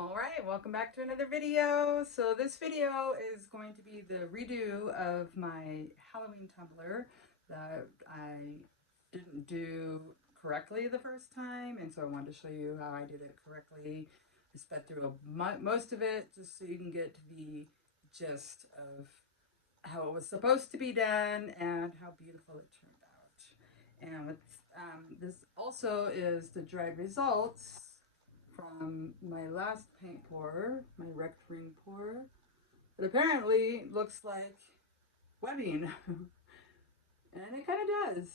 All right, welcome back to another video. So this video is going to be the redo of my Halloween tumbler that I didn't do correctly the first time, and so I wanted to show you how I did it correctly. I sped through most of it just so you can get the gist of how it was supposed to be done and how beautiful it turned out. And this also is the dried results from my last paint pour, my wrecked ring pour. It apparently looks like webbing, and it kind of does.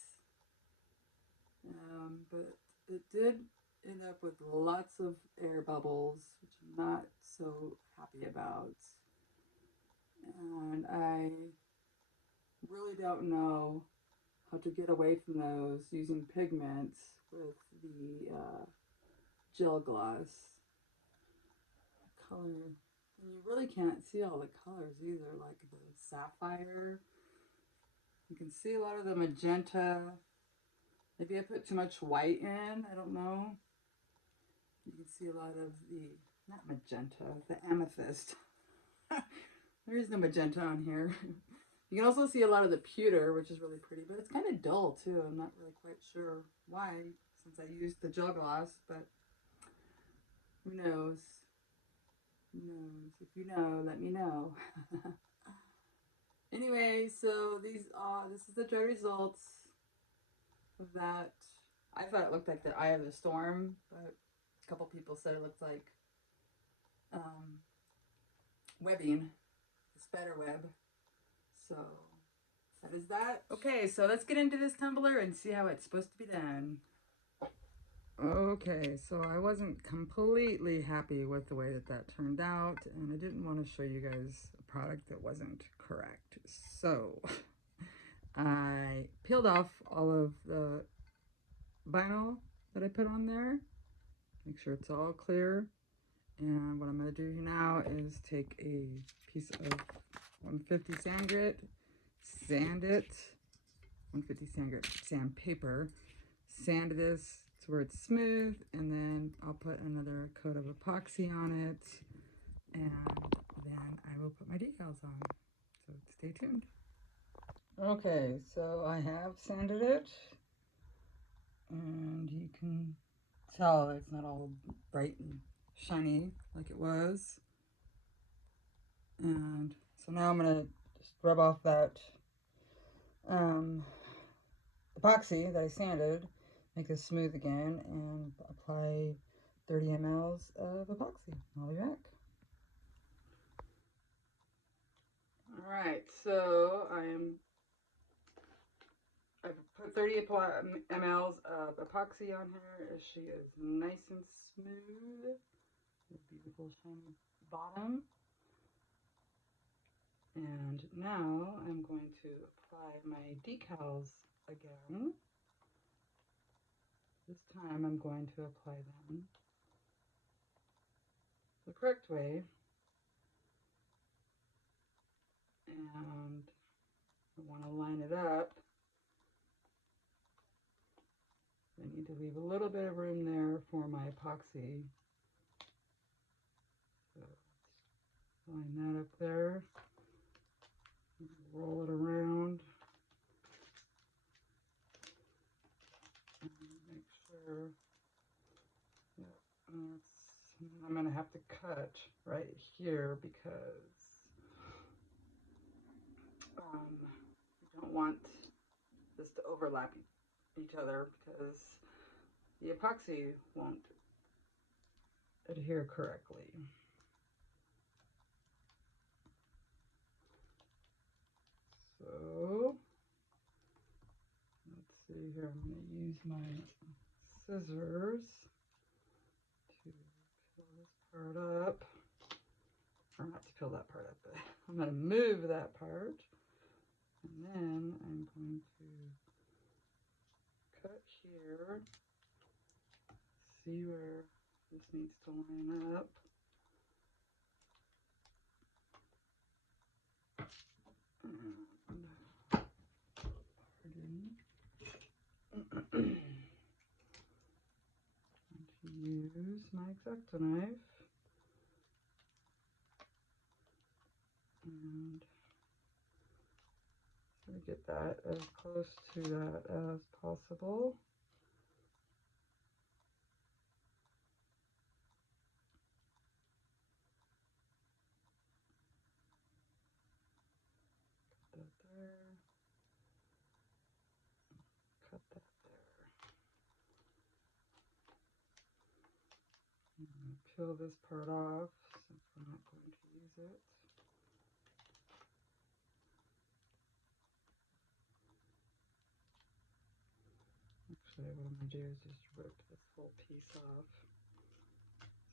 But it did end up with lots of air bubbles, which I'm not so happy about. And I really don't know how to get away from those using pigments with the gel gloss. Color, and you really can't see all the colors either, like the sapphire. You can see a lot of the magenta. Maybe I put too much white in, I don't know. You can see a lot of the, not magenta, the amethyst. There is no magenta on here. You can also see a lot of the pewter, which is really pretty, but it's kind of dull too. I'm not really quite sure why, since I used the gel gloss, but who knows? Who knows? If you know, let me know. Anyway, so this is the dry results of that. I thought it looked like the eye of the storm, but a couple people said it looked like um, webbing, the spider web. So that is that. Okay, so let's get into this tumbler and see how it's supposed to be done. Okay, so I wasn't completely happy with the way that turned out, and I didn't want to show you guys a product that wasn't correct. So I peeled off all of the vinyl that I put on there, make sure it's all clear. And what I'm going to do now is take a piece of 150 sand grit, sand it, 150 sand grit sandpaper, sand this to where it's smooth, and then I'll put another coat of epoxy on it, and then I will put my decals on. So stay tuned. Okay, so I have sanded it, and you can tell it's not all bright and shiny like it was. And so now I'm gonna just rub off that epoxy that I sanded, make this smooth again, and apply 30 mLs of epoxy. I'll be back. All right, so I've put 30 mLs of epoxy on her. She is nice and smooth. Beautiful shiny bottom. And now I'm going to apply my decals again. This time I'm going to apply them the correct way. And I want to line it up. I need to leave a little bit of room there for my epoxy. So line that up there. Roll it around. And make sure. Yeah, I'm going to have to cut right here because I don't want this to overlap each other because the epoxy won't adhere correctly. So let's see here, I'm going to use my scissors to peel this part up, or not to peel that part up, but I'm going to move that part, and then I'm going to cut here, see where this needs to line up. And use my X-Acto knife get that as close to that as possible. Cut that there. Cut that there. I'm going to peel this part off since we're not going to use it. Actually, what I'm going to do is just rip this whole piece off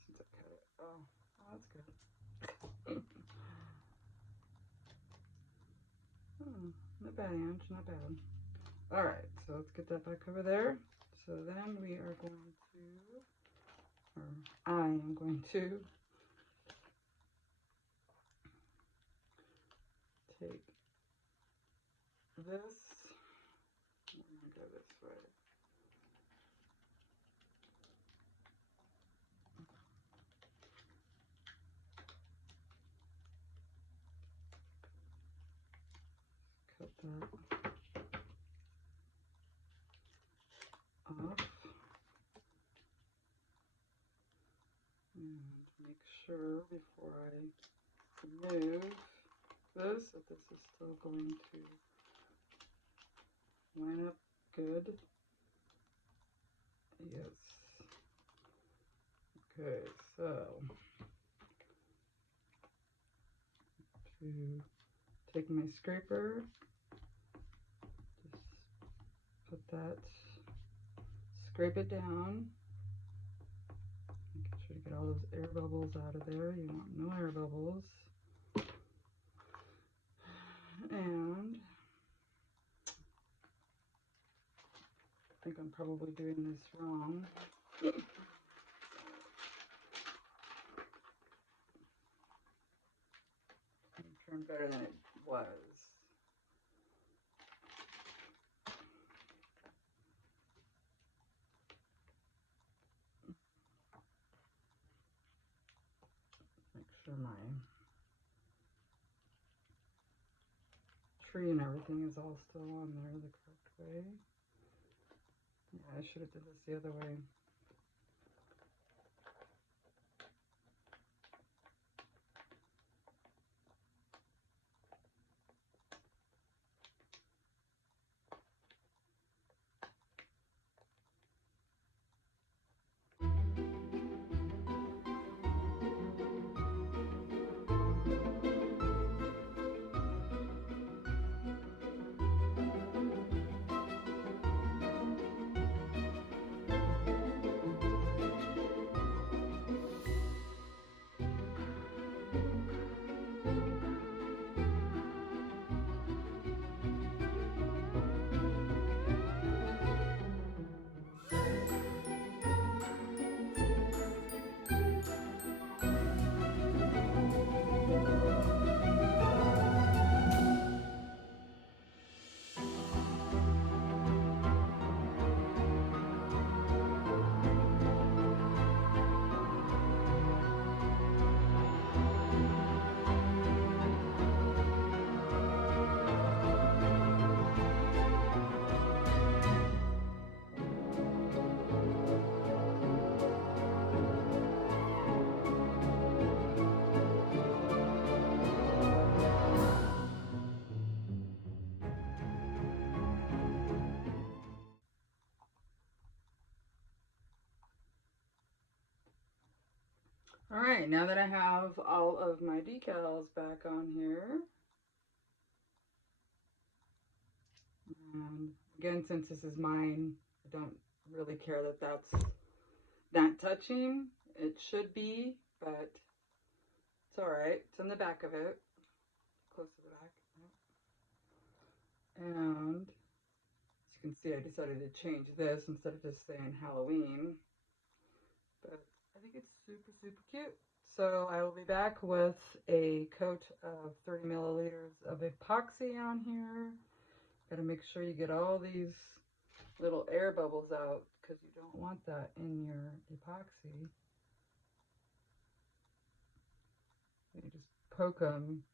since I cut it. Oh, that's good. Not bad, Ange, not bad. All right, so let's get that back over there. So then we are going to, or I am going to take this. I'm going to go this way. Cut that off. And make sure before I remove this that this is still going to line up good. Yes. Okay, so to take my scraper, just put that, scrape it down. Make sure to get all those air bubbles out of there. You want no air bubbles. And I think I'm probably doing this wrong. It turned better than it was. Make sure my tree and everything is all still on there the correct way. Yeah, I should have did this the other way. All right, now that I have all of my decals back on here, and again, since this is mine, I don't really care that that's not touching. It should be, but it's all right. It's in the back of it, close to the back. And as you can see, I decided to change this instead of just saying Halloween. But I think it's super, super cute. So I will be back with a coat of 30 milliliters of epoxy on here. Gotta make sure you get all these little air bubbles out because you don't want that in your epoxy. You just poke them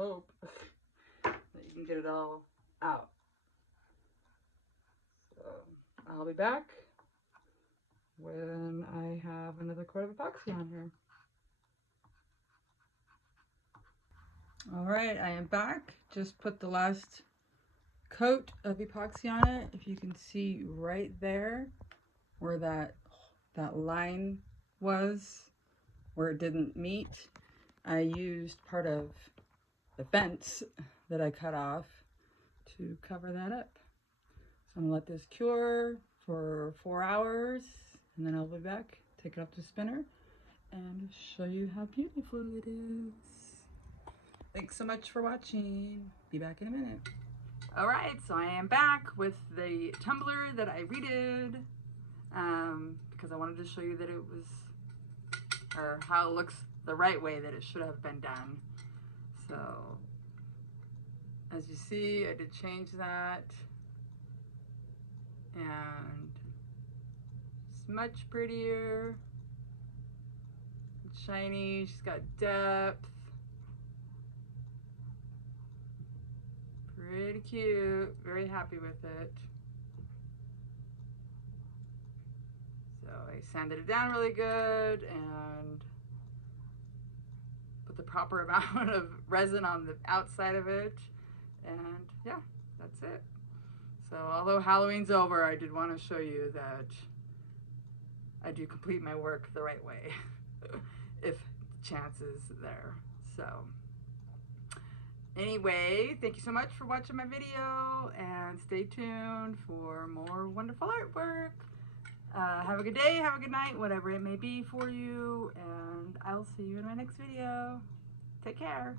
hope that you can get it all out. So I'll be back when I have another coat of epoxy on here. All right, I am back. Just put the last coat of epoxy on it. If you can see right there where that line was, where it didn't meet, I used part of the fence that I cut off to cover that up. So I'm gonna let this cure for 4 hours, and then I'll be back, take it up to spinner, and show you how beautiful it is. Thanks so much for watching. Be back in a minute. All right, so I am back with the tumbler that I redid because I wanted to show you that it was, or how it looks the right way that it should have been done. So as you see, I did change that, and it's much prettier, it's shiny, she's got depth. Pretty cute, very happy with it. So I sanded it down really good and put the proper amount of resin on the outside of it. And yeah, that's it. So although Halloween's over, I did want to show you that I do complete my work the right way, if chance is there. So anyway, thank you so much for watching my video, and stay tuned for more wonderful artwork. Have a good day, have a good night, whatever it may be for you, and I'll see you in my next video. Take care.